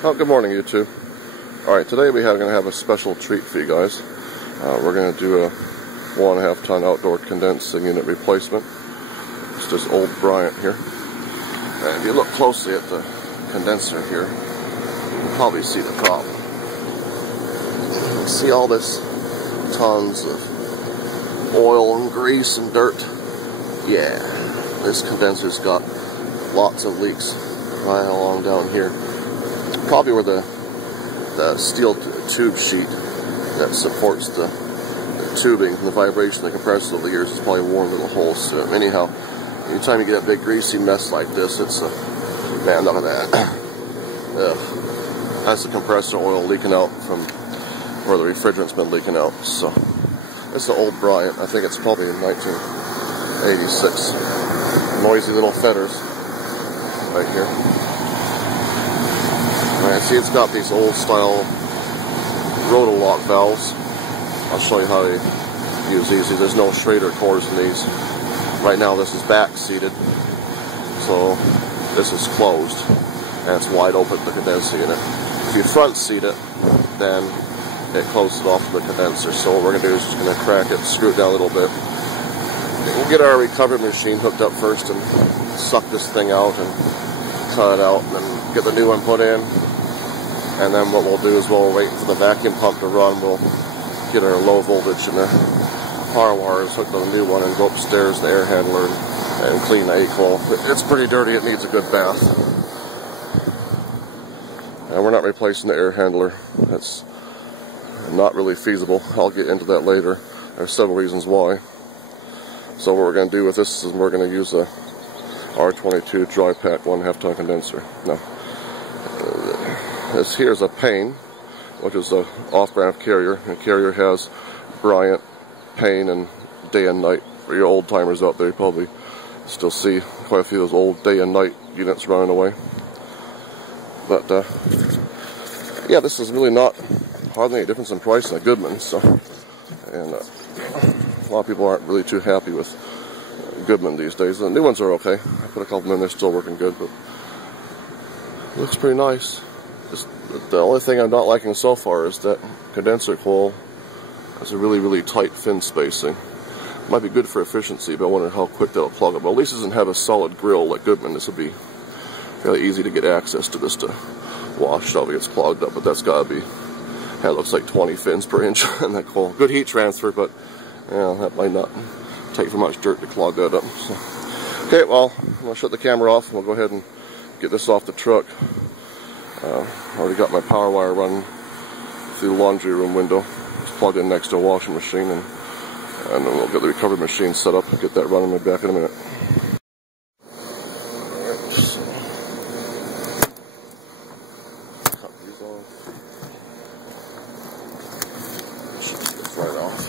Oh, good morning, YouTube. Alright, today we're going to have a special treat for you guys. We're going to do a 1.5 ton outdoor condensing unit replacement. It's this old Bryant here. And if you look closely at the condenser here, you'll probably see the problem. You see all this tons of oil and grease and dirt? Yeah, this condenser's got lots of leaks right along down here. Probably where the steel tube sheet that supports the tubing and the vibration of the compressor over the years has probably worn little holes to it. Anyhow, anytime you get a big greasy mess like this, it's a man, look at that. That's the compressor oil leaking out from where the refrigerant's been leaking out. So it's the old Bryant. I think it's probably in 1986. Noisy little feathers right here. Alright, see, it's got these old style roto-lock valves. I'll show you how to use these. There's no Schrader cores in these. Right now this is back seated, so this is closed and it's wide open to the condenser unit. If you front seat it, then it closes it off to the condenser. So what we're going to do is just going to crack it, screw it down a little bit. We'll get our recovery machine hooked up first and suck this thing out and cut it out, and then get the new one put in. And then what we'll do is we'll wait for the vacuum pump to run. We'll get our low voltage and the power wires hooked on the new one and go upstairs to the air handler and clean the a-coil. It's pretty dirty. It needs a good bath. And we're not replacing the air handler. That's not really feasible. I'll get into that later. There's several reasons why. So what we're going to do with this is we're going to use a R22 dry pack 1.5 ton condenser. Now, this here's a Payne, which is the off-brand Carrier. And Carrier has Bryant, Payne, and day and night. For your old timers out there, you probably still see quite a few of those old day and night units running away. But yeah, this is really not hardly any difference in price than a Goodman. So, and a lot of people aren't really too happy with Goodman these days. The new ones are okay. I put a couple in, they're still working good, but it looks pretty nice. The only thing I'm not liking so far is that condenser coil has a really tight fin spacing. Might be good for efficiency, but I wonder how quick that'll plug up. Well, at least it doesn't have a solid grill like Goodman. This would be fairly easy to get access to this to wash it out if it gets clogged up, but that's got to be, that looks like 20 fins per inch on that coil. Good heat transfer, but yeah, that might not take for much dirt to clog that up. So, okay, well, I'm going to shut the camera off and we'll go ahead and get this off the truck. Already got my power wire running through the laundry room window. It's plugged in next to a washing machine, and then we'll get the recovery machine set up and get that running. I'll be back in a minute. Alright, so cut these off. Should get this right off.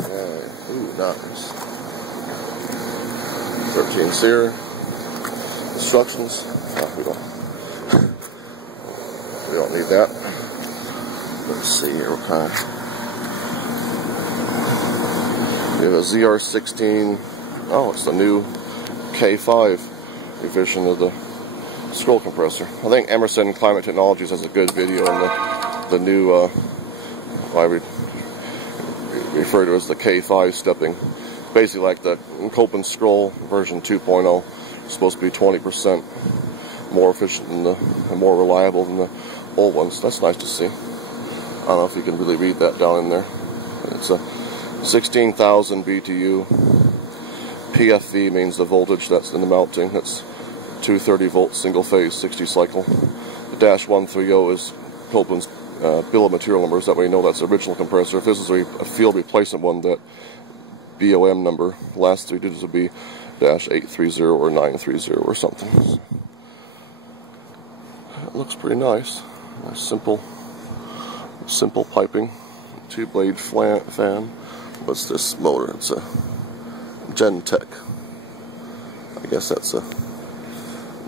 Okay. Ooh, nice. 13 SEER. Instructions. Oh, we don't need that. Let's see here, what kind. We have a ZR16. Oh, it's the new K5 revision of the scroll compressor. I think Emerson Climate Technologies has a good video on the new, I refer to as the K5 stepping. Basically like the Copeland scroll version 2.0. It's supposed to be 20% more efficient and more reliable than the old ones. That's nice to see. I don't know if you can really read that down in there. It's a 16,000 BTU. PFV means the voltage that's in the mounting. That's 230 volt single phase 60 cycle. The -130 is Copeland's bill of material numbers. That way you know that's the original compressor. If this is a field replacement one, that BOM number, the last 3 digits would be -830 or 930 or something. It looks pretty nice. Simple piping, 2-blade fan. What's this motor? It's a Gentech. I guess that's a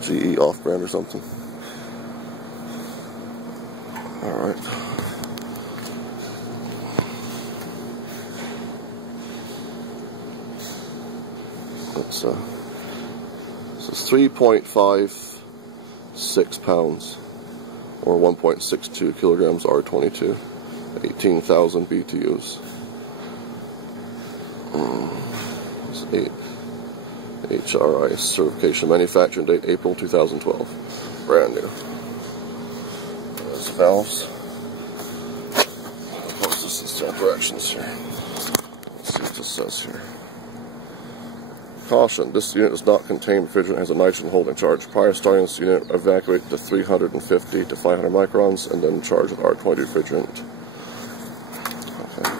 GE off-brand or something. Alright. This is 3.5 6 pounds, or 1.62 kilograms R22, 18,000 BTUs. It's HRI certification, manufacturing date April 2012, brand new. There's valves. What's this in stand directions here? Let's see what this says here. Caution, this unit does not contain refrigerant, has a nitrogen holding charge. Prior to starting this unit, evacuate to 350 to 500 microns and then charge with R20 refrigerant. Okay.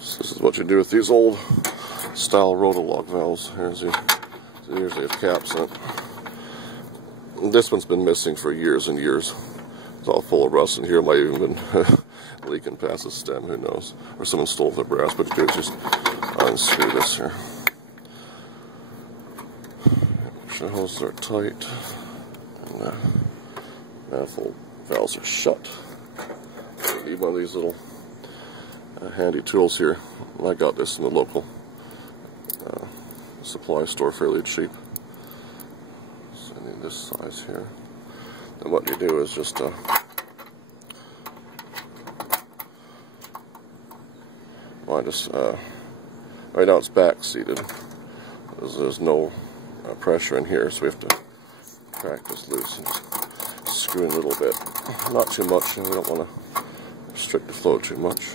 So this is what you do with these old style rotolog valves. They usually have caps in it. And this one's been missing for years and years. It's all full of rust in here. It might even been leaking past the stem, who knows. Or someone stole the brass, but you do is just unscrew this here. Make sure the hoses are tight. And the manifold valves are shut. You need one of these little handy tools here. I got this in the local supply store, fairly cheap. So I need this size here. Then what you do is just right now it's back seated. There's no pressure in here, so we have to crack this loose and just screw in a little bit. Not too much, we don't want to restrict the flow too much.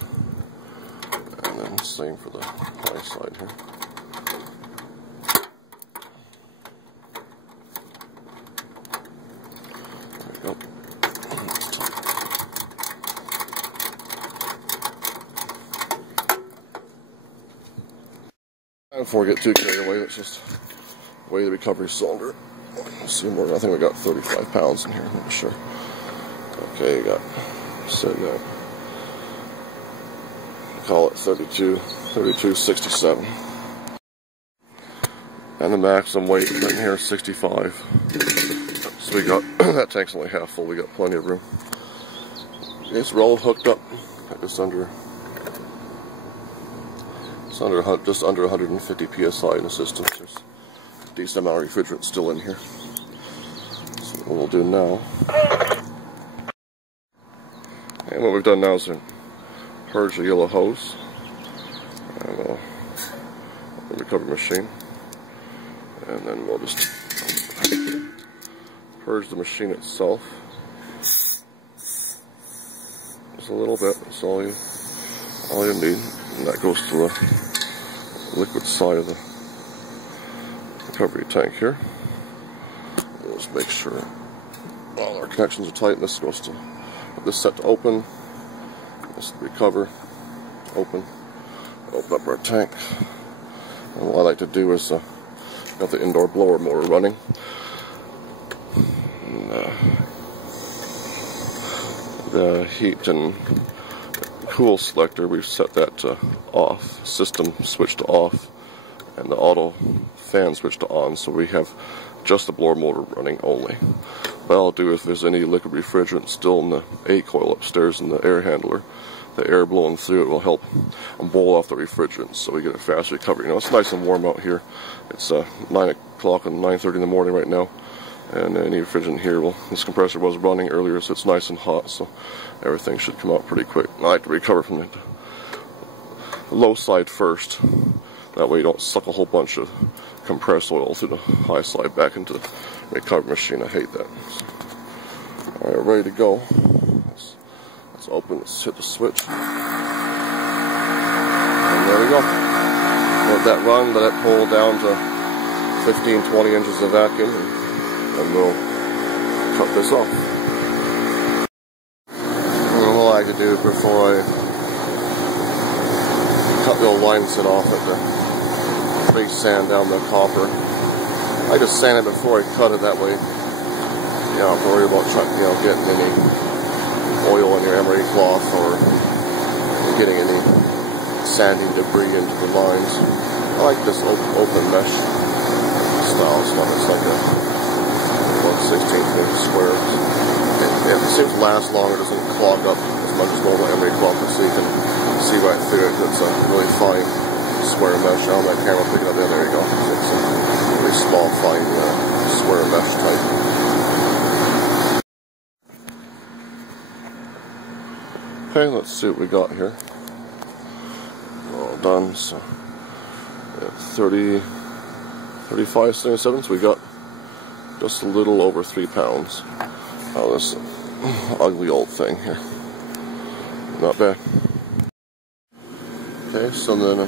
And then same for the high side here. There we go. Before we get too carried away, let's just weigh the recovery cylinder. Let's see more. I think we got 35 pounds in here. I'm not sure. Okay, you got said that. Call it 3267. And the maximum weight in here is 65. So we got that tank's only half full. We got plenty of room. It's all hooked up at just under 150 psi in the system. There's a decent amount of refrigerant still in here. So what we'll do now, and what we've done now is purge the yellow hose and the recovery machine, and then we'll just purge the machine itself. Just a little bit. That's all you need, and that goes to the liquid side of the recovery tank here. We'll just make sure all our connections are tight. This goes to this set to open. This to recover. Open up our tank. And what I like to do is got the indoor blower motor running. And, the heat and cool selector, we've set that to off, system switch to off, and the auto fan switch to on, so we have just the blower motor running only. What I'll do, if there's any liquid refrigerant still in the a-coil upstairs in the air handler, the air blowing through it will help boil off the refrigerant, so we get a fast recovery. You know, it's nice and warm out here. It's 9 o'clock and 9:30 in the morning right now, and any refrigerant here, well, this compressor was running earlier, so it's nice and hot, so everything should come out pretty quick. I like to recover from the low side first. That way you don't suck a whole bunch of compressed oil through the high side back into the recovery machine. I hate that. So, alright, ready to go. Let's open, let's hit the switch. And there we go. Let that run, let it pull down to 15-20 inches of vacuum, and we'll cut this off. And what I like to do before I cut the old line set off at the big sand down the copper, I just sand it before I cut it. That way, you don't have to worry about getting any oil in your emery cloth or getting any sanding debris into the lines. I like this open mesh style stuff. It's like a 1/16 inch square. It seems to last longer, doesn't clog up as much as normal emery cloth, so you can see right through it. It's a really fine square mesh. On that camera, pick it up there. There you go. It's a really very small, fine square mesh type. Okay, let's see what we got here. All done. So 35 centimeters. We got just a little over 3 pounds. Oh, this ugly old thing here. Not bad. Okay, so then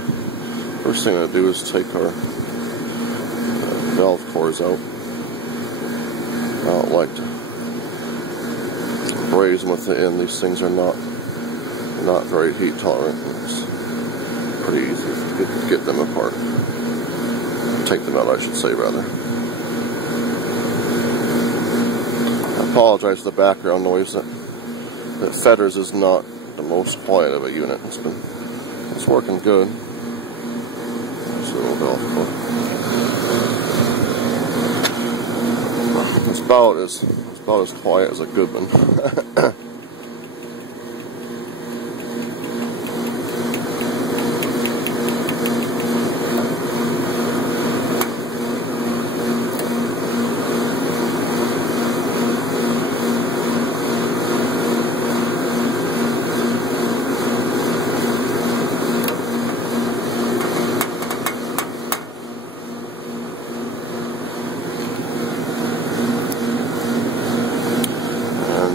first thing I do is take our valve cores out. I don't like to braze them with the end. These things are not very heat tolerant. It's pretty easy to get them apart. Take them out, I should say, rather. I apologize for the background noise. That Fetters is not the most quiet of a unit. It's working good. It's a little valve core. It's about as quiet as a good one.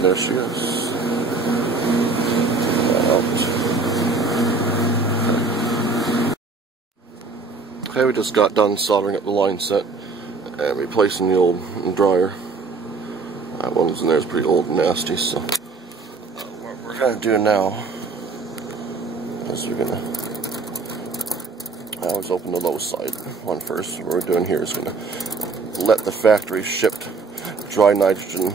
There she is. Okay, we just got done soldering up the line set and replacing the old dryer. That one in there is pretty old and nasty, so what we're going to do now is we're going to, I always open the low side one first. What we're doing here is going to let the factory shipped dry nitrogen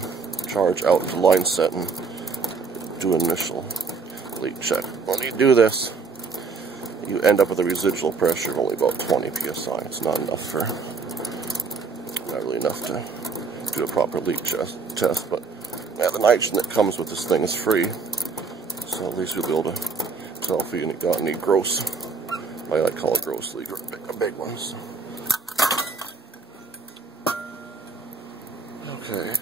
charge out into line set and do an initial leak check. When you do this, you end up with a residual pressure of only about 20 psi. It's not really enough to do a proper leak test, but yeah, the nitrogen that comes with this thing is free, so at least you'll be able to tell if you got any gross, I call it gross leak, or big ones. Okay.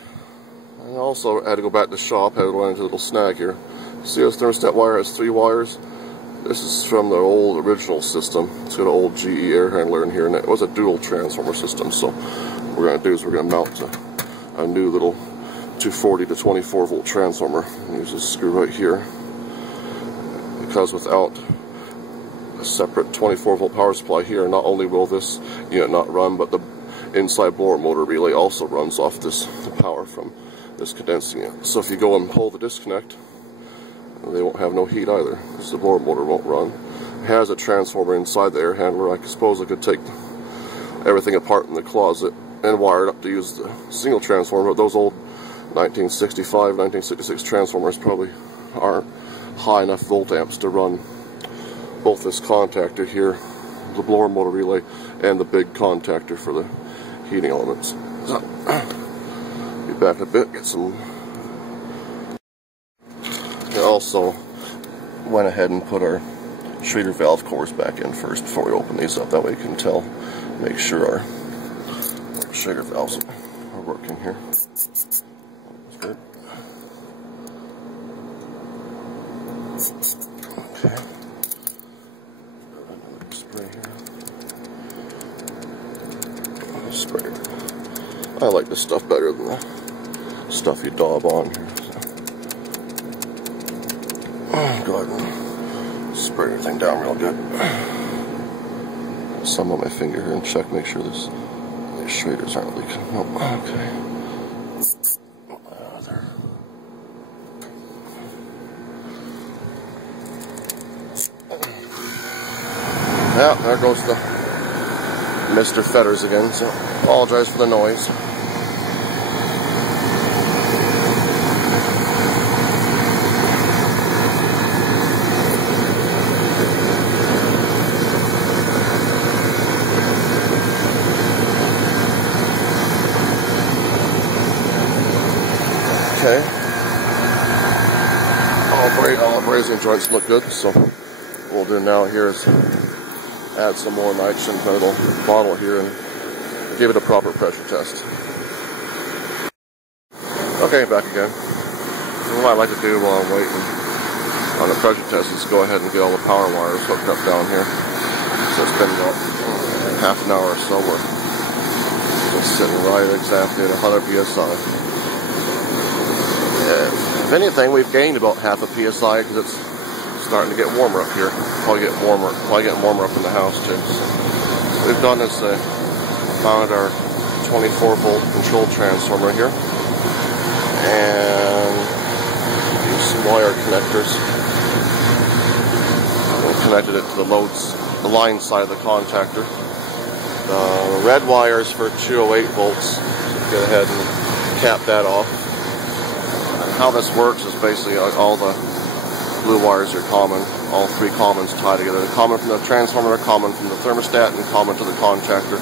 And also, I had to go back to the shop, had to run into a little snag here. See, this thermostat wire has 3 wires. This is from the old original system. It's got an old GE air handler in here, and it was a dual transformer system. So what we're going to do is we're going to mount a new little 240 to 24 volt transformer. Use this screw right here, because without a separate 24 volt power supply here, not only will this unit not run, but the inside blower motor relay also runs off the power from this condensing unit. So if you go and pull the disconnect, they won't have no heat either, because the blower motor won't run. It has a transformer inside the air handler. I suppose I could take everything apart in the closet and wire it up to use the single transformer, but those old 1965, 1966 transformers probably aren't high enough volt amps to run both this contactor here, the blower motor relay, and the big contactor for the heating elements. So, be back a bit, get some. I also went ahead and put our Schrader valve cores back in first before we open these up. That way you can tell, make sure our Schrader valves are working here. That's good. Okay. Spray here. Spray. I like this stuff better than the stuff you daub on here. Go ahead and spray everything down real good. Some on my finger here and check, make sure these shaders aren't leaking. Nope. Okay. There. Yeah, there goes the Mr. Fetters again, so apologize for the noise. Okay. All brazing joints look good, so what we'll do now here is add some more nitrogen to the little bottle here and give it a proper pressure test. Okay, back again. What I like to do while I'm waiting on the pressure test is go ahead and get all the power wires hooked up down here. So it's been about half an hour or so. We're just sitting right exactly at 100 psi. If anything, we've gained about half a psi because it's starting to get warmer up here. Probably getting warmer up in the house too. So what we've done is mounted our 24 volt control transformer here, and use some wire connectors. We connected it to the the line side of the contactor. The red wires for 208 volts. So go ahead and cap that off. And how this works is basically all the blue wires are common. All three commons tie together. Common from the transformer, common from the thermostat, and common to the contactor.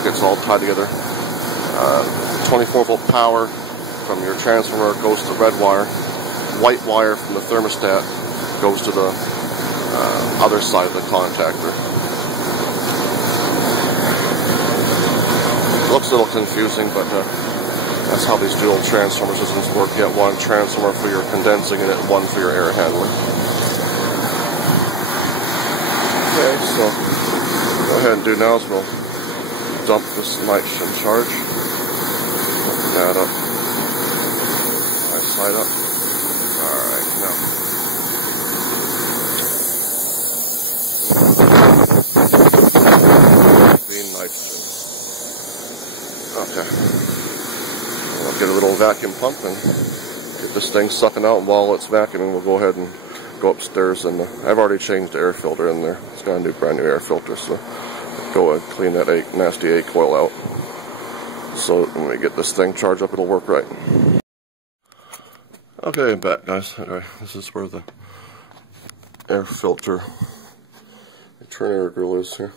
It gets all tied together. 24 volt power from your transformer goes to the red wire. White wire from the thermostat goes to the other side of the contactor. It looks a little confusing, but that's how these dual transformer systems work. You have one transformer for your condensing and one for your air handling. Okay, so what we'll go ahead and do now is we'll dump this nitrogen charge. Open that up. Right side up. Alright, now. Clean nitrogen. Okay. We'll get a little vacuum pump and get this thing sucking out, and while it's vacuuming, we'll go ahead and go upstairs, and I've already changed the air filter in there. It's got a brand new air filter, so go and clean that nasty a-coil out. So when we get this thing charged up, it'll work right. Okay, I'm back, guys. Alright, this is where the air filter turn air grill is here.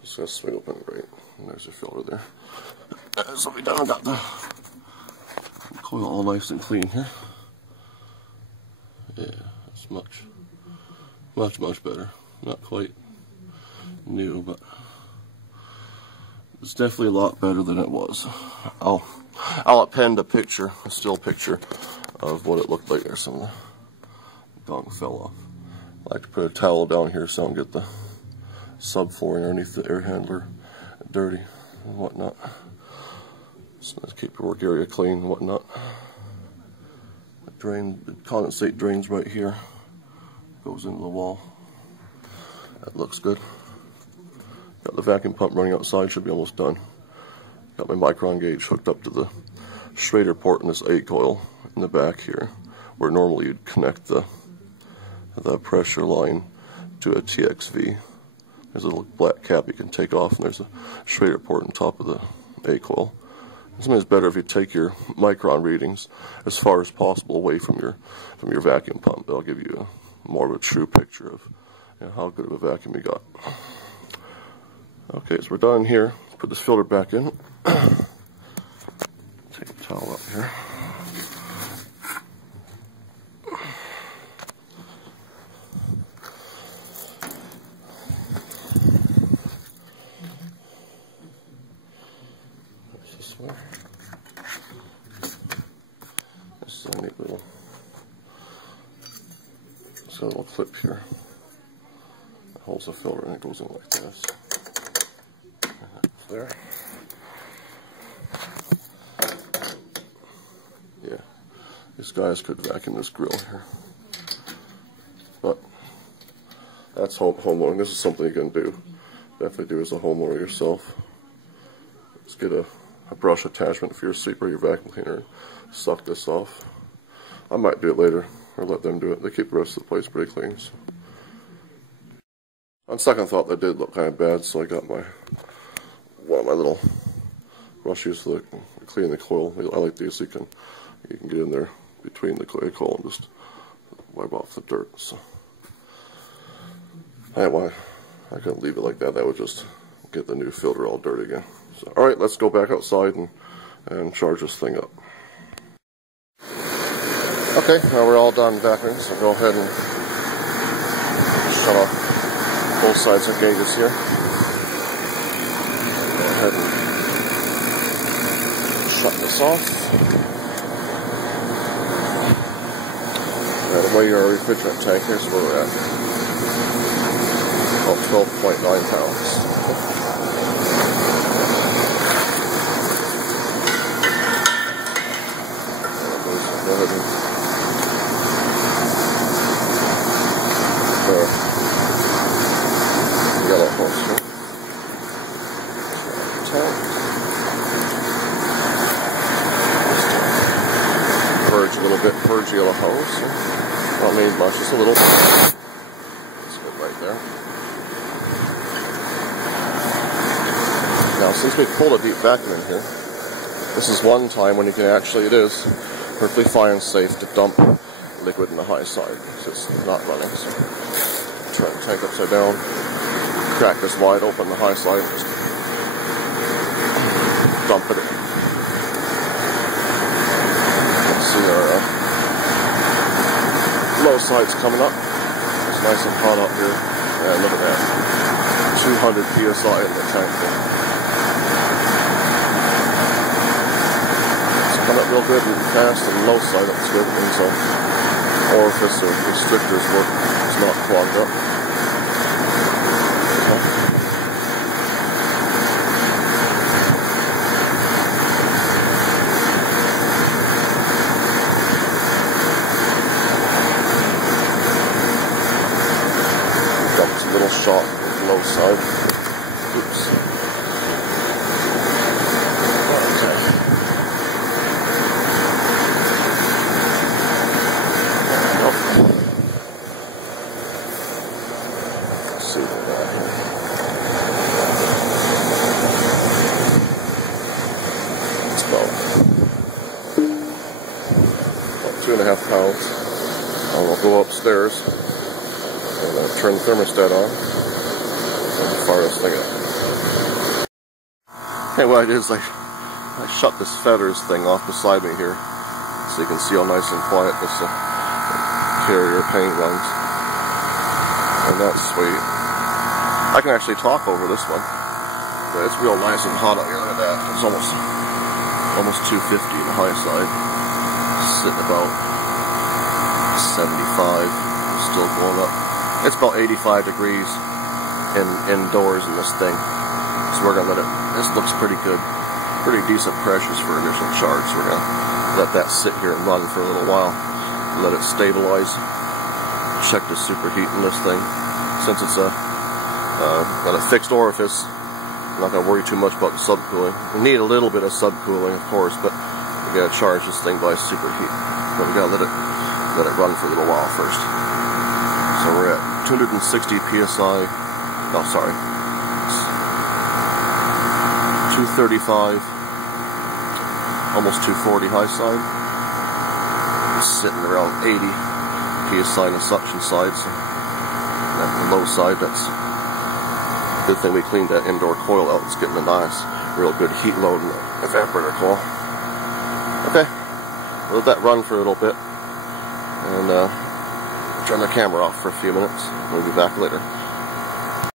Just gotta swing open right, and there's your filter there. So we done got the coil all nice and clean here. Yeah, it's much better. Not quite new, but it's definitely a lot better than it was. I'll append a picture, a still picture of what it looked like there. Some of the gunk fell off. I like to put a towel down here so I don't get the subfloor underneath the air handler dirty and whatnot. So let's keep your work area clean and whatnot. The condensate drains right here. Goes into the wall. That looks good. Got the vacuum pump running outside, should be almost done. Got my micron gauge hooked up to the Schrader port in this a-coil in the back here, where normally you'd connect the pressure line to a TXV. There's a little black cap you can take off, and there's a Schrader port on top of the a-coil. Sometimes it's better if you take your micron readings as far as possible away from your vacuum pump. That'll give you more of a true picture of how good of a vacuum you got. Okay, so we're done here. Put this filter back in. Take the towel up here. This way. This is a neat little. It's got a little clip here. It holds the filter and it goes in like this. There. Yeah, these guys could vacuum this grill here, but that's homeowning. This is something you can do. Definitely do as a homeowner yourself. Let's get a brush attachment for your sweeper, your vacuum cleaner. Suck this off. I might do it later, or let them do it. They keep the rest of the place pretty clean. So. On second thought, that did look kind of bad, so I got one of my little brushes to clean the coil. I like these, so you can get in there between the coil and just wipe off the dirt. So I couldn't leave it like that. That would just get the new filter all dirty again. So, all right, let's go back outside and charge this thing up. Okay, now we're all done vacuuming, so go ahead and shut off both sides of gauges here. Go ahead and shut this off. Right away our refrigerant tank, here's where we're at. About 12.9 pounds. Go ahead and yellow hose here. Purge a little bit, purge yellow hose. Not need much, just a little. That's good right there. Now, since we pulled a deep vacuum in here, this is one time when you can actually, it is perfectly fine and safe to dump liquid in the high side. It's not running, so try and tank upside down, crack this wide open the high side, just dump it in. Let's see our low side's coming up. It's nice and hot up here. And look at that. 200 psi in the tank there. It's coming up real good and fast, and low side looks good. And so orifice or restrictors work. It's not clogged up. Little shot low side. Oops. Okay. Let's see what we got here. It's about 2.5 pounds. And we'll go upstairs. Turn the thermostat on and fire this thing up. Okay, what I did is I shut this feathers thing off beside me here so you can see how nice and quiet this carrier Payne runs. And that's sweet. I can actually talk over this one, but it's real nice and hot out here. Look at that. It's almost 250 on the high side. Sitting about 75. Still going up. It's about 85 degrees indoors in this thing. So we're going to let it, this looks pretty good. Pretty decent pressures for initial charge. So we're going to let that sit here and run for a little while. Let it stabilize. Check the superheat in this thing. Since it's got a fixed orifice, I'm not going to worry too much about the subcooling. We need a little bit of subcooling, of course, but we got to charge this thing by superheat. But we got to let it run for a little while first. So we're at 260 psi, oh sorry, 235, almost 240 high side. It's sitting around 80 psi on the suction side, so at the low side, that's a good thing we cleaned that indoor coil out. It's getting a nice, real good heat load in the evaporator coil. Okay, we'll let that run for a little bit, and turn the camera off for a few minutes. We'll be back later.